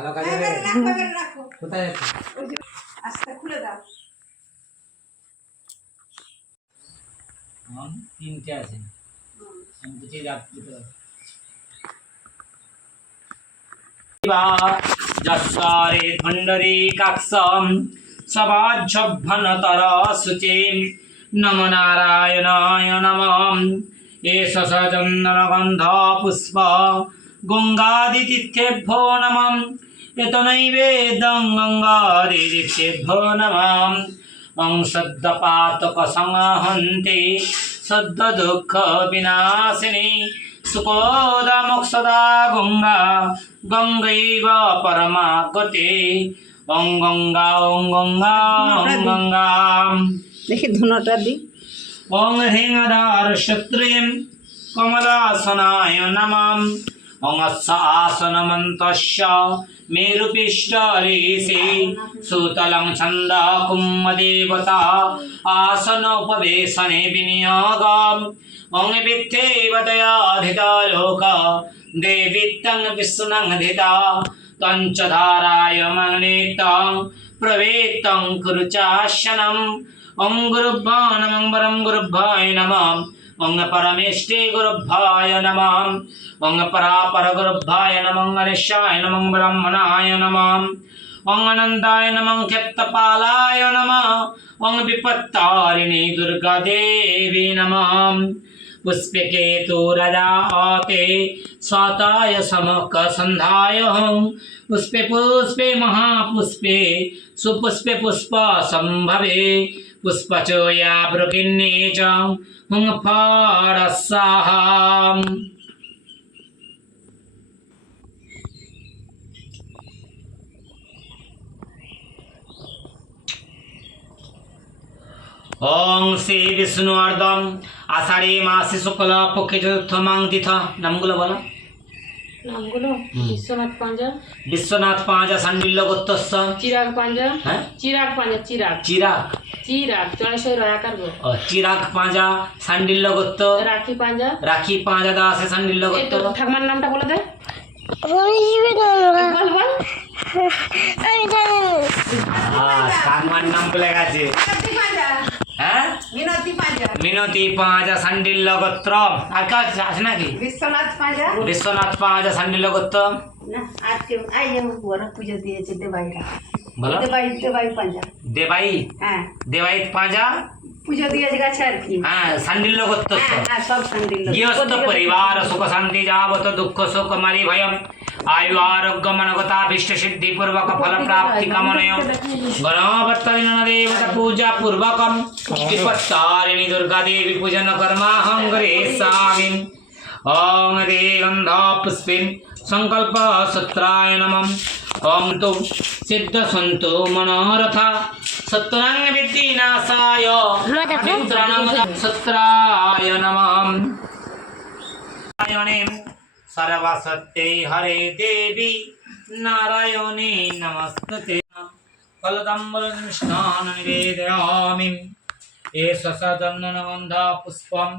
ভালো কাজে লাগে। রাখো। কোথায় ওই আস্তে খুলে দাও। আমার তিনটে আছে। আমি দুটি দিতে পারব যস্কারে ধণ্ডরী কাক্ষম সবাজ্জভ্যনতর শুচিম নম নারায়ণায় নম। এষ সচন্দনগন্ধ পুষ্প গঙ্গাদিতীর্থেভ্যো নম। এতনৈবেদং গঙ্গাদিতীর্থেভ্যো নম অং সদ্যপাতক সংহন্তে সদ্য দুঃখ বিনাশিনী সুকোদা মোক্ষদা গঙ্গা গঙ্গৈব পরমা গতে ওং গঙ্গা ওং গঙ্গা ওং গঙ্গা দেখি অস্ස আসনমন্তস্য মেরুপিষ্টরেশে সুতলং ছন্দ কুম্মদেবতা আসনোপবেশনে বিনিয়োগম। ওং বিত্তেবতয়াধিতালোক দেবিত্তং বিষ্ণুনংধিতা তঞ্চ ধারায় মগ্নেত্তং প্রবেত্তং কুরু চাশনম ওং গুরুভ্যো নমঃ পরম গুরুভ্যায় নমঃ। ওং পরমেষ্টে গুরুভ্যায় নমঃ ওং পরাপর গুরুভ্যায় নমঃ গণেশায় নমঃ ব্রহ্মণায় নমঃ ওং অনন্তায় নমঃ ক্ষেত্রপালায় নমঃ ওং বিপত্তারিণী দুর্গা দেবী নমঃ পুষ্পকে তু রজাতে স্বতায় সমক সন্ধ্যায় পুষ্পে পুষ্পে চ হুং ফরসাহাম ওং শ্রী বিষ্ণু অর্দম আষাঢ়ে মাসে শুক্ল পক্ষে চতুর্থ মাং তীর্থ নামগুলো বলো নামগুলো? বিশ্বনাথ পাঞ্জা। বিশ্বনাথ পাঁজা সান্ডিল্য গোত্তস্য চিরাগ পাঞ্জা। হ্যাঁ? চিরাগ পাঞ্জা চিরাগ। চিরাগ। চিরাগ জয়সই রয়াকার গো চিরাগ পাঁজা সান্ডিল্য গোত্ত রাখি পাঞ্জা রাখি পাঁজা দাসে সান্ডিল্য গোত্ত ঠাকুমার নামটা বলে দে। হ্যাঁ ঠাকুমার নাম বলে গেছে। মিনতি পাঁজা হ্যাঁ মিনতি পাঁজা মিনতি পাঁজা সান্ডিল্য গোত্র আর কাজ আছে নাকি বিশ্বনাথ পাঁজা বিশ্বনাথ পাঁজা সান্ডিল্য গোত্র না আজকে আই যে বড় পুজো দিয়েছে দেবাইরা বলো দেবাই দেবাই পাঁজা দেবাই হ্যাঁ দেবাই পাঁজা পুজো দিয়েছে গেছে আর কি হ্যাঁ সান্ডিল্য গোত্র হ্যাঁ হ্যাঁ সব শান্তির লোক। গৃহস্থ পরিবার সুখ শান্তি যাবত দুঃখ শোক মারি ভয়ম आयु आरोग्य मनोगता विष्ट सिद्धि पूर्वक फल प्राप्ति कमनय गणवत्तदेवता पूजा पूर्वक विपत्तारिणी दुर्गा देवी पूजन कर्मा हम कर्माहं सामिन ओम देगन्धा पुष्पिं संकल्प सत्राय नमम ओम तो सिद्ध संतो मनोरथा। सत्रंग विद्धि नासाय विद्धिनाशाय सत्राय नमः। সর্বসত্যে হরে দেবী নারায়ণে নমস্তে ফলদম্বলস্নান নিবেদয়ামি। এষ সচন্দনগন্ধ পুষ্পম।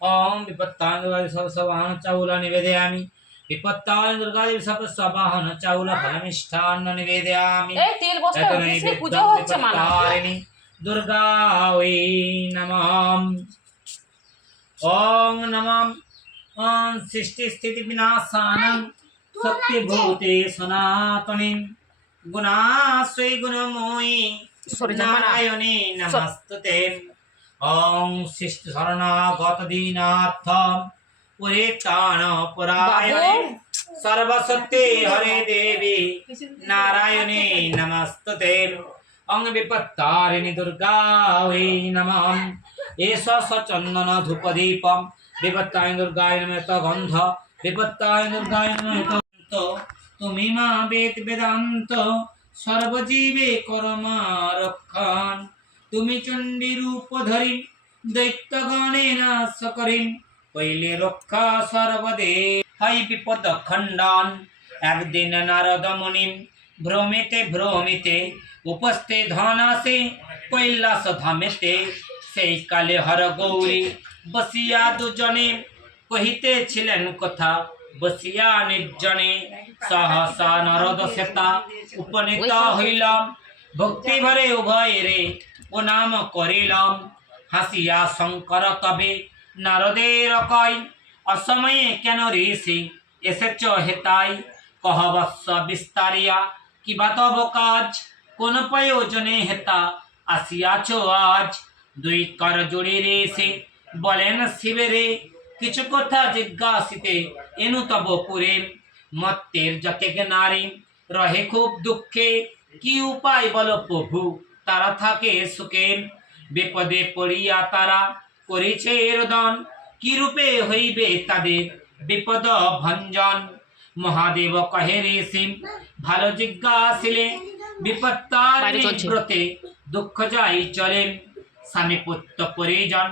ওম বিপত্তায় সবসবাহন চাউল নিবেদয়ামি। বিপত্তায় দুর্গাদেবী সবসবাহন চাউল ফলমিষ্ঠান্ন নিবেদয়ামি। এই তেল বস্তা দিছে পুজো হচ্ছে মানা দুর্গা ওই নমঃ। ওং নমঃ। গুণাশ্রী গুণময়ী সরে যা মানা। নারায়ণী নমস্তুতে ওং সৃষ্টি শরণাগত দীনার্থ পরিত্রাণ পরায়ণে সর্বসত্যে হরে দেবী নারায়ণে নমস্তুতে অং বিপত্তারিণী দুর্গা নমঃ এষ সচন্দন ধূপদীপ বিপত্তায় দুর্গায় নমিত গন্ধ, বিপত্তায় দুর্গায় তুমি মা বেদ বেদান্ত, সর্বজীবে করমা রক্ষণ। তুমি চণ্ডী রূপ ধরি দৈত্যগণে নাশ করি পৈলে রক্ষা সর্বদে, হয় বিপদ খণ্ডন। একদিন নারদ মুনি ভ্রমিতে ভ্রমিতে উপস্থে ধনাসে কৈলাস ধামেতে। সেই কালে হর গৌরী বসিয়া দুজনে কহিতেছিলেন কথা। বসিয়া নির্জনে সহসা নরদ সেতা উপনীত হইলাম। ভক্তি ভরে উভয়েরে নাম করিলাম। হাসিয়া শঙ্কর তবে নারদের কয় অসময়ে কেন ঋষি এসেছ হেতাই কহবৎস বিস্তারিয়া কিবা তব কাজ? কোন প্রয়োজনে হেতা? আসিয়াছ আজ দুই কর জুড়ি ঋষি বলেন শিবেরে কিছু কথা জিজ্ঞাসিতে এনু তব পুরে। মত্তের যতেক নারী রহে খুব দুঃখে কি উপায় বল প্রভু? তারা থাকে সুখে। বিপদে পড়িয়া তারা করেছে রোদন কি রূপে হইবে তাদের বিপদ ভঞ্জন? মহাদেব কহে রে সিম ভালো জিজ্ঞাসিলে বিপত্তার ব্রতে দুঃখ যাই চলে। স্বামী পুত্র পরিজন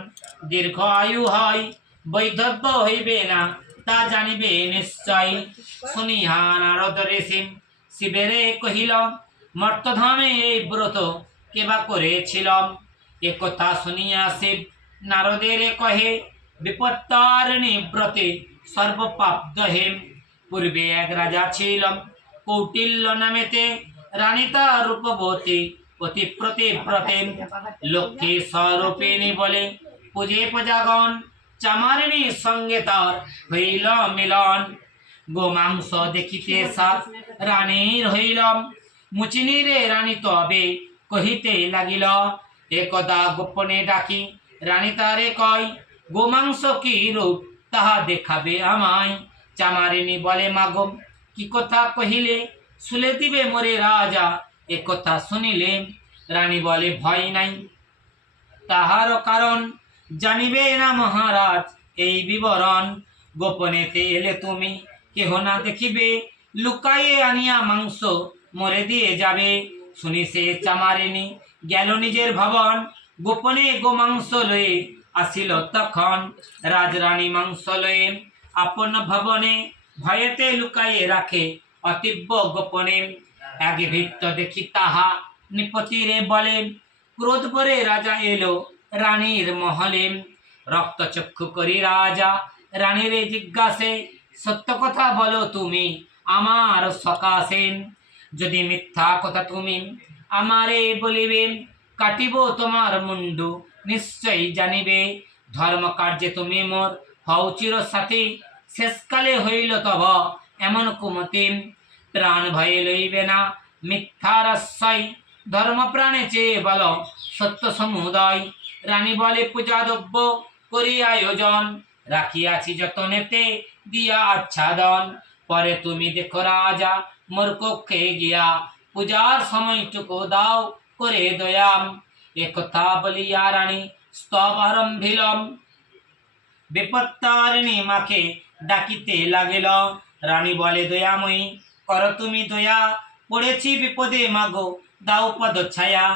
দীর্ঘ আয়ু হয়, বৈধব্য হইবে না, তা জানিবে নিশ্চয়। শুনিহা নারদ ঋষি শিবেরে কহিল, মর্তধামে এই ব্রত কেবা করেছিলাম? একথা শুনিয়া শিব নারদের কহে বিপত্তারিণী ব্রতে সর্বপাপ দহে পূর্বে এক রাজা ছিলাম, কৌটিল্য নামেতে রানী তার রূপবতী। অতি প্রতিব্রতে লক্ষ্মী স্বরূপিণী বলে। পূজে প্রজাগণ চামারিণী সঙ্গে তার হইল মিলন। গোমাংস দেখিতে সাত রানীর হইলম মুচিনিরে রানী তবে কহিতে লাগিল, একদা গোপনে ডাকি, রানী তারে কয়, গোমাংস কি রূপ তাহা দেখাবে আমায়? চামারিনী বলে মাগম কি কথা কহিলে? শুলে দিবে মোরে রাজা এ কথা শুনিলে রানী বলে, ভয় নাই। তাহার কারণ জানিবে না মহারাজ, এই বিবরণ। গোপনেতে এলে তুমি, কেহ না দেখিবে। লুকাইয়ে আনিয়া মাংস মরে দিয়ে যাবে। শুনি সে চামারিনী গেল নিজের ভবন। গোপনে গোমাংস লয়ে আসিল তখন। রাজরানী মাংস লয়ে আপন ভবনে ভয়েতে লুকাইয়ে রাখে অতীব্য গোপনে। এক ভিত্ত দেখি তাহা নিপতিরে বলে ক্রোধ করে রাজা এলো রানীর মহলে। রক্তচক্ষু করি রাজা রানীরে জিজ্ঞাসে, সত্য কথা বলো তুমি, আমার সকাশেন যদি মিথ্যা কথা তুমি আমারে বলিবে, কাটিব তোমার মুন্ডু, নিশ্চয়ই জানিবে ধর্ম কার্যে তুমি মোর হও চির সাথী শেষকালে হইল তব এমন কুমতি। প্রাণ ভয়ে লইবে না মিথ্যার আশ্রয় ধর্ম প্রাণে চেয়ে বল সত্য সমুদয় রানী বলে পূজা দ্রব্য করি আয়োজন রাখিয়াছি যতনেতে দিয়া আচ্ছাদন পরে তুমি দেখো রাজা মোর কক্ষে গিয়া পূজার সময়টুকু দাও করে দয়াম একথা বলিয়া রানী স্তব আরম্ভিলম বিপত্তারিণী মাকে ডাকিতে লাগিল রানী বলে দয়াময়ী কর তুমি দয়া পড়েছি বিপদে মাগো দাও পদ ছায়া।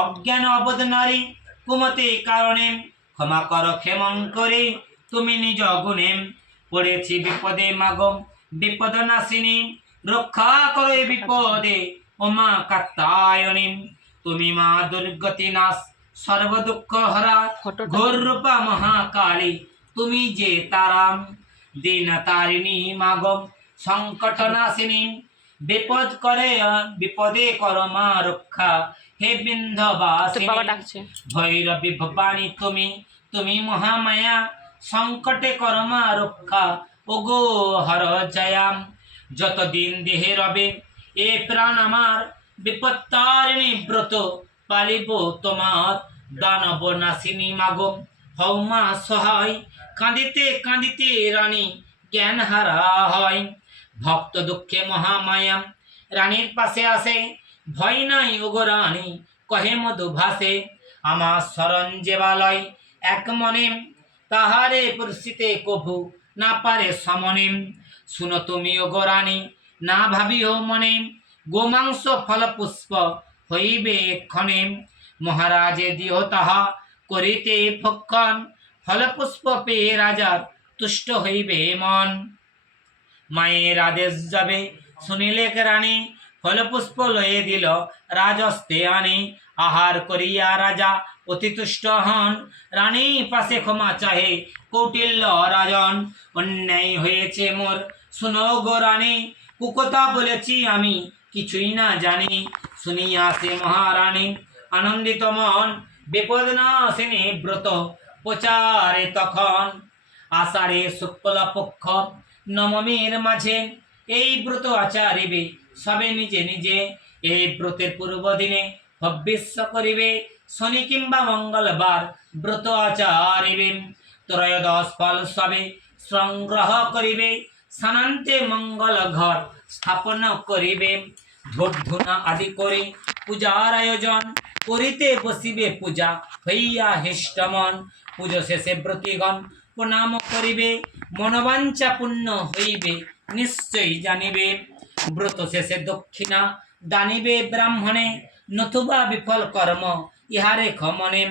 অজ্ঞান অবধ নারী কুমতে কারণে ক্ষমা কর ক্ষেমং করে তুমি নিজ গুণে। পড়েছি বিপদে মাগো বিপদ নাশিনী রক্ষা করো বিপদে ও মা কাত্তায়নী। তুমি মা দুর্গতি নাশ সর্ব দুঃখ হরা ঘোর রূপা মহাকালী তুমি যে তারাম। দিন তারিণী মাগম সংকট নাশিনী বিপদ করে বিপদে কর মা রক্ষা। হে তোর বিন্ধবাসিনী ভৈরবী ভবানী তুমি তুমি মহামায়া সংকটে করমা রক্ষা। ওগো হর জয়াম যতদিন দেহে রবে এ প্রাণ আমার বিপত্তারিণী ব্রত। পালিব তোমার দানব নাসিনী মাগম হৌমা সহায় কাঁদিতে কাঁদিতে রানী জ্ঞান হারা হয়। ভক্ত দুঃখে মহামায়া রানীর পাশে আসে, ভয় নাই ওগো রানী, কহে মধু ভাসে। আমার শরণ যেবালয় এক মনে, তাহারে পরিস্থিতে কভু না পারে সমনে শুনো তুমি ওগো রানী, না ভাবিও মনে, গোমাংস ফল পুষ্প হইবে এক্ষণে। মহারাজে দিও তাহা করিতে ভক্ষণ ফলপুষ্প পেয়ে রাজার তুষ্ট হইবে মন। মায়ের আদেশ যাবে। শুনিলে রানী, ফলপুষ্প লয়ে দিল রাজস্তে আনি। আহার করিয়া রাজা অতি তুষ্ট হন। রানী পাশে ক্ষমা চাহে কৌটিল্য রাজন। অন্যায় হয়েছে মোর। শুনো গো রানী, কুকথা বলেছি আমি, কিছুই না জানি। শুনিয়া সে মহারানী, আনন্দিত মন, বিপদ না ব্রত প্রচারে তখন। আষাঢ়ে শুক্ল পক্ষ নবমীর মাঝে এই ব্রত আচারিবে, সবে নিজে নিজে এই ব্রতের পূর্ব দিনে হব্যস্য করিবে। শনি কিংবা মঙ্গলবার ব্রত আচারিবে, ত্রয়োদশ ফল সবে সংগ্রহ করিবে স্থানান্তে মঙ্গল ঘর স্থাপন করিবে। ধূপধুনা আদি করে পূজার আয়োজন, করিতে বসিবে পূজা হইয়া হিষ্টমন পুজো শেষে ব্রতিগণ প্রণাম করিবে, মনোবাঞ্ছা পূর্ণ হইবে, নিশ্চয়ই জানিবে। ব্রত শেষে দক্ষিণা দানিবে ব্রাহ্মণে, নতুবা বিফল কর্ম ইহারে ক্ষমনে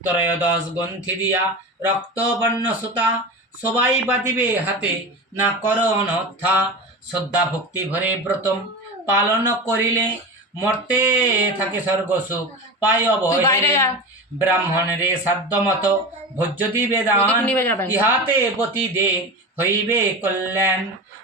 ত্রয়োদশ গ্রন্থি দিয়া রক্তবর্ণ সুতা, সবাই বাঁধিবে হাতে, না কর অনর্থা শ্রদ্ধা ভক্তি ভরে ব্রতম পালন করিলে মর্তে থাকে স্বর্গ সুখ পাই যা। ব্রাহ্মণরে সাধ্য মত ভোজ্য দিবে দান। ইহাতে গতি দে হইবে কল্যাণ।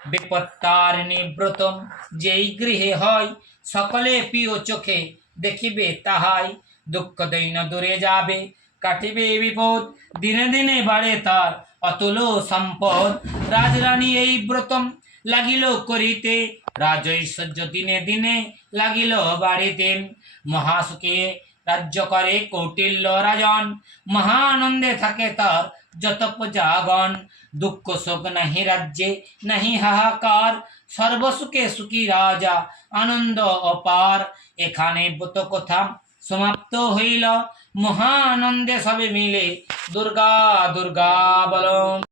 বিপত্তার নিব্রতম যেই গৃহে হয় সকলে প্রিয় চোখে দেখিবে তাহাই। দুঃখ দৈন্য দূরে যাবে কাটিবে বিপদ দিনে দিনে বাড়ে তার অতুল সম্পদ। রাজরানী এই ব্রতম লাগিল করিতে রাজৈশ্বর্য দিনে দিনে লাগিল বাড়িতে। মহাসুখে রাজ্য করে কৌটিল্য রাজন। মহানন্দে থাকে তার যত প্রজাগণ দুঃখ শোক নাহি রাজ্যে, নাহি হাহাকার। সর্বসুখে সুখী রাজা, আনন্দ অপার। এখানে ব্রত কথা সমাপ্ত হইল। মহানন্দে সবে মিলে, দুর্গা দুর্গা, বল।